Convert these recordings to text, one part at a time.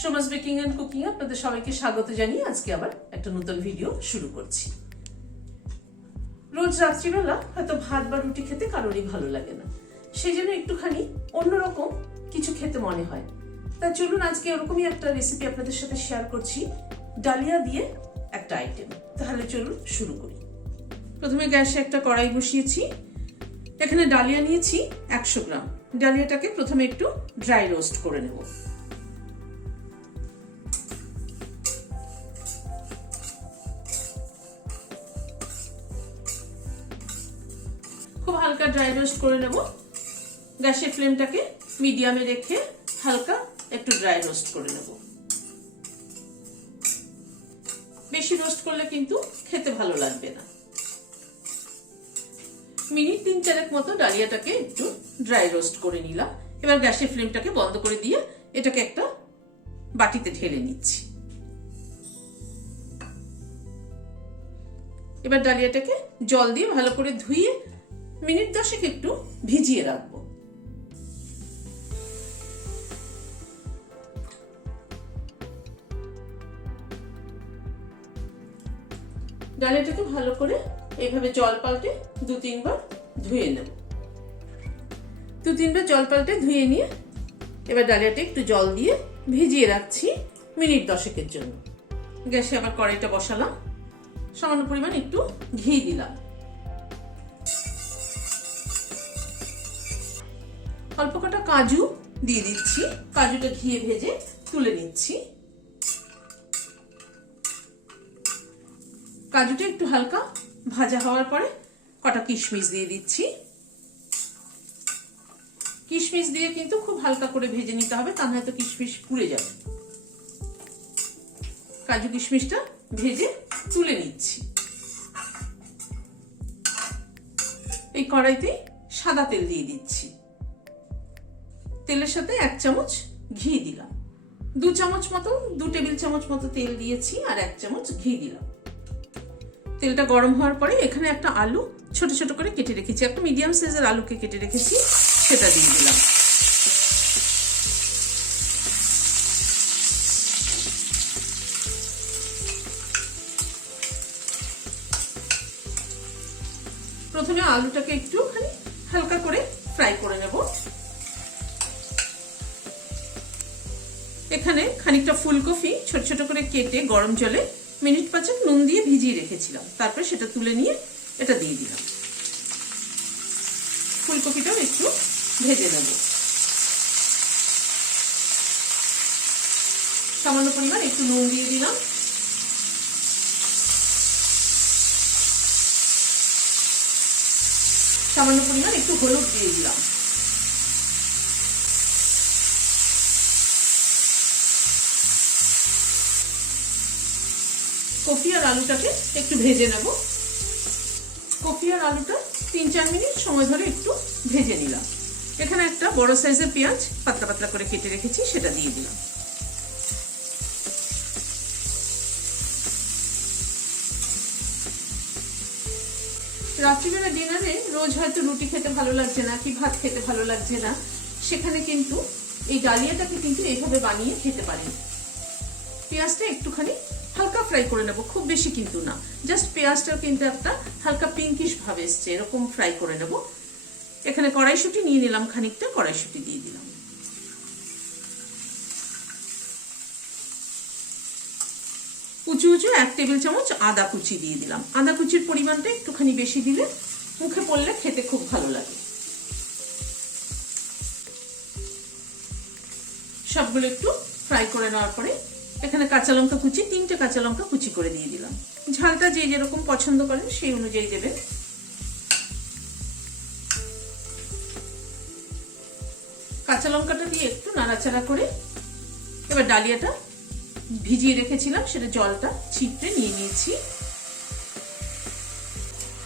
Soma's baking and cooking আপনাদের সবাইকে স্বাগত জানিয়ে আজকে আবার একটা নতুন ভিডিও শুরু করছি। রোজ রাত্রিবেলা হয়তো ভাত বা রুটি খেতে কারোরই ভালো লাগে না, সেই জন্য একটুখানি অন্যরকম কিছু খেতে মনে হয়। তা চলুন আজকে ওরকমই একটা রেসিপি আপনাদের সাথে শেয়ার করছি, ডালিয়া দিয়ে একটা আইটেম। তাহলে চলুন শুরু করি। প্রথমে গ্যাসে একটা কড়াই বসিয়েছি, এখানে ডালিয়া নিয়েছি 100 গ্রাম। ডালিয়াটাকে প্রথমে একটু ড্রাই রোস্ট করে নেব। খুব হালকা ড্রাই রোস্ট করে নেব। গ্যাসের ফ্লেমটাকে মিডিয়ামে রেখে হালকা একটু ড্রাই রোস্ট করে নেব। বেশি রোস্ট করলে কিন্তু খেতে ভালো লাগবে না। মিনিট 3-4 মতো ডালিয়াটাকে একটু ড্রাই রোস্ট করে নিলাম। এবার গ্যাসের ফ্লেমটাকে বন্ধ করে দিয়ে এটাকে একটা বাটিতে ঢেলে নিচ্ছি। এবার ডালিয়াটাকে জল দিয়ে ভালো করে ধুয়ে মিনিট 10 একটু ভিজিয়ে রাখবো। ডালিয়াটাকে ভালো করে এইভাবে জল পাল্টে 2-3 বার ধুয়ে নেব। 2-3 বার জল পাল্টে ধুয়ে নিয়ে এবার ডালিয়াটা একটু জল দিয়ে ভিজিয়ে রাখছি মিনিট 10 জন্য। গ্যাসে আবার কড়াইটা বসালাম, সামান্য পরিমাণ একটু ঘি দিলাম, অল্প কটা কাজু দিয়ে দিচ্ছি। কাজুটা ঘিয়ে ভেজে তুলে নিচ্ছি। কাজুটা একটু হালকা ভাজা হওয়ার পরে কটা কিশমিশ দিয়ে দিচ্ছি। কিশমিশ দিয়ে কিন্তু খুব হালকা করে ভেজে নিতে হবে, তা নয়তো কিশমিশ পুড়ে যাবে। কাজু কিশমিশটা ভেজে তুলে নিচ্ছি। এই কড়াইতে সাদা তেল দিয়ে দিচ্ছি। তেলের সাথে 1 চামচ ঘি দিলাম। 2 চামচ মতো 2 টেবিল চামচ মতো তেল দিয়েছি আর 1 চামচ ঘি দিলাম। তেলটা গরম হওয়ার পরে এখানে একটা আলু ছোট ছোট করে কেটে রেখেছি, একটা মিডিয়াম সাইজের আলুকে কেটে রেখেছি, সেটা দিয়ে দিলাম। প্রথমে আলুটাকে একটুখানি হালকা করে ফ্রাই করে নেব। এখানে খানিকটা ফুলকপি ছোট ছোট করে কেটে গরম জলে মিনিট 5 নুন দিয়ে ভিজিয়ে রেখেছিলাম, তারপরে সেটা তুলে নিয়ে এটা দিয়ে দিলাম। ফুলকপিটাও একটু ভেজে নেব। সামান্য পরিমাণ একটু নুন দিয়ে দিলাম। সামান্য পরিমাণ একটু হলুদ দিয়ে দিলাম। কফি আর আলুটাকে একটু ভেজে নেব। কফি আর আলুটা 3-4 মিনিট সময় ধরে একটু ভেজে নিলাম। এখানে একটা বড় সাইজের পেঁয়াজ পাতলা পাতলা করে কেটে রেখেছি, সেটা দিয়ে দিলাম। রাত্রিবেলা ডিনারে রোজ হয়তো রুটি খেতে ভালো লাগছে না কি ভাত খেতে ভালো লাগছে না, সেখানে কিন্তু এই ডালিয়াটাকে কিন্তু এইভাবে বানিয়ে খেতে পারেন। পেঁয়াজটা একটুখানি হালকা ফ্রাই করে নেব, খুব বেশি কিন্তু না, জাস্ট পেঁয়াজটা কিন্তু একটা হালকা পিঙ্কিশ ভাব এসছে, এরকম ফ্রাই করে নেব। এখানে কড়াইশুঁটি নিয়ে নিলাম, খানিকটা কড়াইশুঁটি দিয়ে দিলাম। উঁচু উঁচু 1 টেবিল চামচ আদা কুচি দিয়ে দিলাম। আদা কুচির পরিমাণটা একটুখানি বেশি দিলে মুখে পড়লে খেতে খুব ভালো লাগে। সবগুলো একটু ফ্রাই করে নেওয়ার পরে এখানে কাঁচা লঙ্কা কুচি 3টে কাঁচা লঙ্কা কুচি করে দিয়ে দিলাম। ঝালটা যে যেরকম পছন্দ করেন সেই অনুযায়ী দেবেন। কাঁচা লঙ্কাটা দিয়ে একটু নাড়াচাড়া করে এবার ডালিয়াটা ভিজিয়ে রেখেছিলাম সেটা জলটা ছিটে নিয়ে নিয়েছি।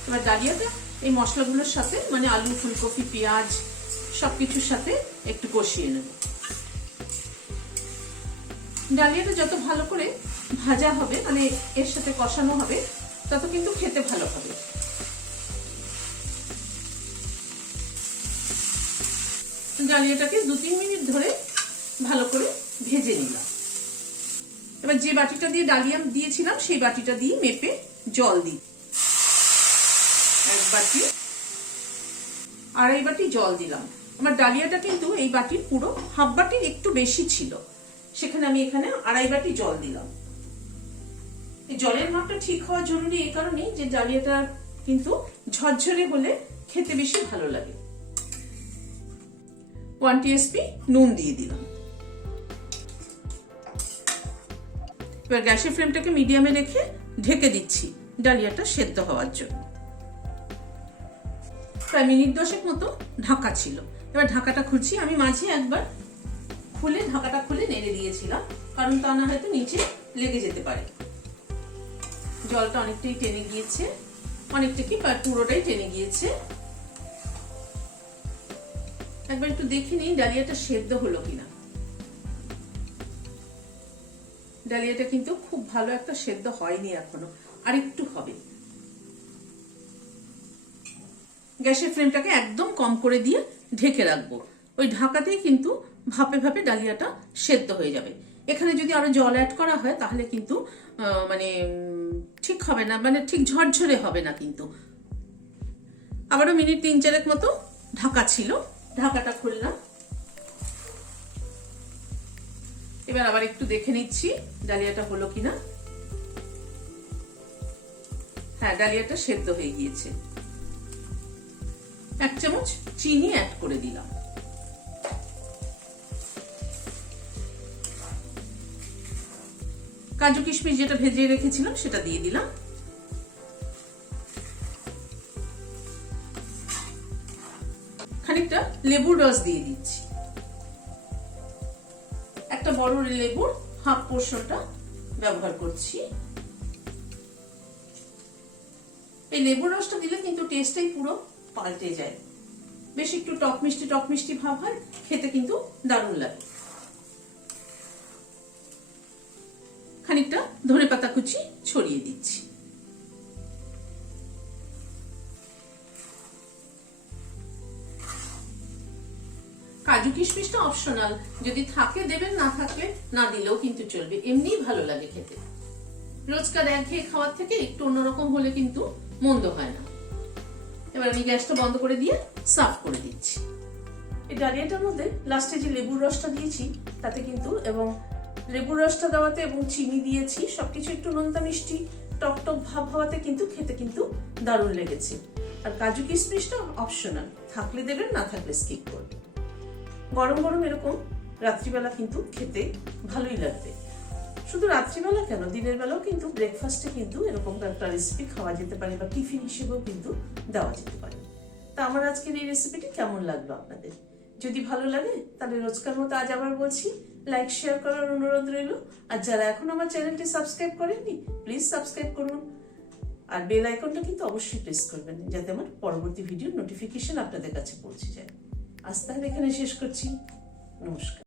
এবার ডালিয়াটা এই মশলাগুলোর সাথে মানে আলু, ফুলকপি, পেঁয়াজ সবকিছুর সাথে একটু কষিয়ে নেব। ডালিয়াটা যত ভালো করে ভাজা হবে মানে এর সাথে কষানো হবে তত কিন্তু খেতে ভালো হবে। ডালিয়াটাকে 2-3 মিনিট ধরে ভালো করে ভেজে নিলাম। এবার যে বাটিটা দিয়ে ডালিয়া দিয়েছিলাম সেই বাটিটা দিয়ে মেপে জল দিই। 1 বাটি, 2.5 বাটি জল দিলাম। আমার ডালিয়াটা কিন্তু এই বাটির পুরো হাফ বাটির একটু বেশি ছিল, সেখানে আমি এখানে 2.5 বাটি জল দিলাম। এই জলের মাপটা ঠিক হওয়া জরুরি এই কারণেই যে ডালিয়াটা কিন্তু ঝরঝরে হলে খেতে বেশি ভালো লাগে। 1 টিস্পুন নুন দিয়ে দিলাম। এবার গ্যাসের ফ্লেমটাকে মিডিয়ামে রেখে ঢেকে দিচ্ছি ডালিয়াটা সেদ্ধ হওয়ার জন্য। প্রায় মিনিট 10 মতো ঢাকা ছিল। এবার ঢাকাটা খুলছি। আমি মাঝে একবার ঢাকাটা খুলে নেড়ে দিয়েছিলাম, কারণ তা না হয়তো নিচে লেগে যেতে পারে। জলটা অনেকটাই টেনে গিয়েছে, অনেকটা কি পুরোটাই টেনে গিয়েছে। একবার একটু দেখে নিই ডালিয়াটা সেদ্ধ হলো কিনা। ডালিয়াটা কিন্তু খুব ভালো একটা সেদ্ধ হয়নি এখনো, আর একটু হবে। গ্যাসের ফ্লেমটাকে একদম কম করে দিয়ে ঢেকে রাখবো। ওই ঢাকাতেই কিন্তু ভাপে ভাপে ডালিয়াটা সেদ্ধ হয়ে যাবে। এখানে যদি আরো জল অ্যাড করা হয় তাহলে কিন্তু মানে ঠিক হবে না, মানে ঠিক ঝরঝরে হবে না। কিন্তু আবারও মিনিট 3-4 মতো ঢাকা ছিল, ঢাকাটা খুললাম। এবার আবার একটু দেখে নিচ্ছি ডালিয়াটা হলো কিনা। হ্যাঁ, ডালিয়াটা সেদ্ধ হয়ে গিয়েছে। 1 চামচ চিনি অ্যাড করে দিলাম। কাজু কিশমিশ যেটা ভেজে রেখেছিলাম সেটা দিয়ে দিলাম। খানিকটা লেবুর রস দিয়ে দিচ্ছি। একটা বড় লেবুর হাফ পোর্শনটা ব্যবহার করছি। এই লেবুর রসটা দিলে কিন্তু টেস্টটাই পুরো পাল্টে যায়। বেশ একটু টক মিষ্টি ভাব হয়, খেতে কিন্তু দারুণ লাগে। খানিকটা ধনেপাতা কুচি ছড়িয়ে দিচ্ছি। কাজু কিশমিশটা অপশনাল, যদি থাকে দেবেন, না থাকলে না দিলেও কিন্তু চলবে, এমনিই ভালো লাগে খেতে। রোজকার একঘেয়ে খাওয়ার থেকে একটু অন্যরকম হলে কিন্তু মন্দ হয় না। এবার আমি গ্যাসটা বন্ধ করে দিয়ে সার্ভ করে দিচ্ছি। এই ডালিয়াটার মধ্যে লাস্টে যে লেবুর রসটা দিয়েছি তাতে কিন্তু, এবং লেবুর রসটা দেওয়াতে এবং চিনি দিয়েছি, সবকিছু একটু নোনতা মিষ্টি টক টক ভাব হওয়াতে কিন্তু খেতে কিন্তু দারুণ লেগেছে। আর কাজু কিশমিশটা অপশনাল, থাকলে দেবেন, না থাকলে স্কিপ করবেন। গরম গরম এরকম রাত্রিবেলা কিন্তু খেতে ভালোই লাগবে। শুধু রাত্রিবেলা কেন, দিনের বেলাও কিন্তু ব্রেকফাস্টে কিন্তু এরকম একটা রেসিপি খাওয়া যেতে পারে, বা টিফিন হিসেবেও কিন্তু দেওয়া যেতে পারে। তা আমার আজকের এই রেসিপিটি কেমন লাগলো আপনাদের? যদি ভালো লাগে তাহলে রোজকার মতো আজ আবার বলছি, লাইক শেয়ার করার অনুরোধ রইল। আর যারা এখন আমার চ্যানেলটি সাবস্ক্রাইব করেননি, প্লিজ সাবস্ক্রাইব করুন। আর বেল আইকনটা কিন্তু অবশ্যই প্রেস করবেন, যাতে আমার পরবর্তী ভিডিওর নোটিফিকেশন আপনাদের কাছে পৌঁছে যায়। আজ তাহলে এখানে শেষ করছি। নমস্কার।